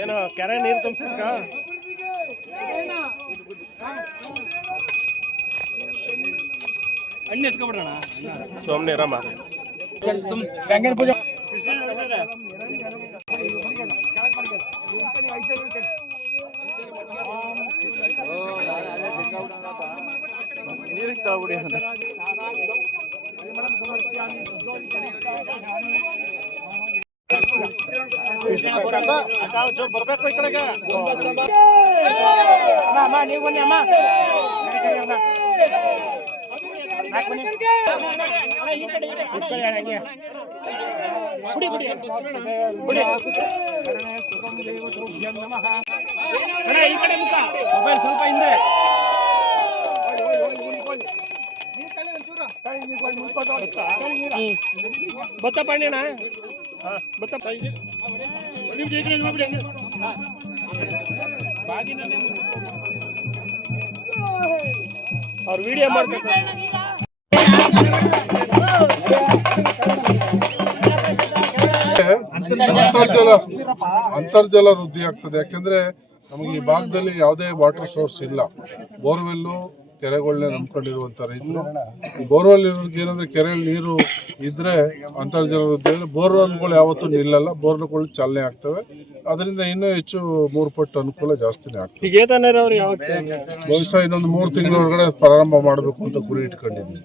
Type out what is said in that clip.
ಏನು ಕೆರೆ ನೀರು ತುಂಬಿಸಿದ್ಕ ಅಣ್ಣ ಎತ್ಕೊಬಿಡೋಣ ಸೋಮನೆ ರಾಮ ಪೂಜೆ ನೀರಿಗೆ ತಗೊಬಿಡಿ ಅಂತ ಬರ್ಬೇಕು ಈ ಕಡೆಗೆ ಅಮ್ಮ ನೀವು ಬನ್ನಿ ಅಮ್ಮ ಈ ಕಡೆ ಮುಖ ಮೊಬೈಲ್ ಸ್ವಲ್ಪ ಹಿಂದೆ ಬತ್ತ ಪಾಣ್ಯಣ ಬತ್ತ ಅವ್ರು ವಿಡಿಯೋ ಮಾಡ್ಬೇಕು ಅಂತರ್ಜಲ ವೃದ್ಧಿ ಆಗ್ತದೆ. ಯಾಕೆಂದ್ರೆ ನಮಗೆ ಈ ಭಾಗದಲ್ಲಿ ಯಾವುದೇ ವಾಟರ್ ಸೋರ್ಸ್ ಇಲ್ಲ. ಬೋರ್ವೆಲ್ಲು ಕೆರೆಗಳನ್ನೇ ನಂಬ್ಕೊಂಡಿರುವಂಥ ರೈತರು. ಬೋರ್ವೆಲ್ ಇರೋದಕ್ಕೆ ಏನಂದ್ರೆ ಕೆರೆಯಲ್ಲಿ ನೀರು ಇದ್ರೆ ಅಂತರ್ಜಲ ವೃದ್ಧಿ ಅಂದರೆ ಬೋರ್ವೆಲ್ಗಳು ಯಾವತ್ತೂ ನಿಲ್ಲಲ್ಲ, ಬೋರ್ವೆಲ್ಗಳು ಚಾಲನೆ ಆಗ್ತವೆ. ಅದರಿಂದ ಇನ್ನೂ ಹೆಚ್ಚು 3 ಪಟ್ಟು ಅನುಕೂಲ ಜಾಸ್ತಿನೇ ಆಗ್ತದೆ. ಈಗ ಬಹುಶಃ ಇನ್ನೊಂದು 3 ತಿಂಗಳೊಳಗಡೆ ಪ್ರಾರಂಭ ಮಾಡಬೇಕು ಅಂತ ಗುರಿ ಇಟ್ಕೊಂಡಿದ್ದೀವಿ.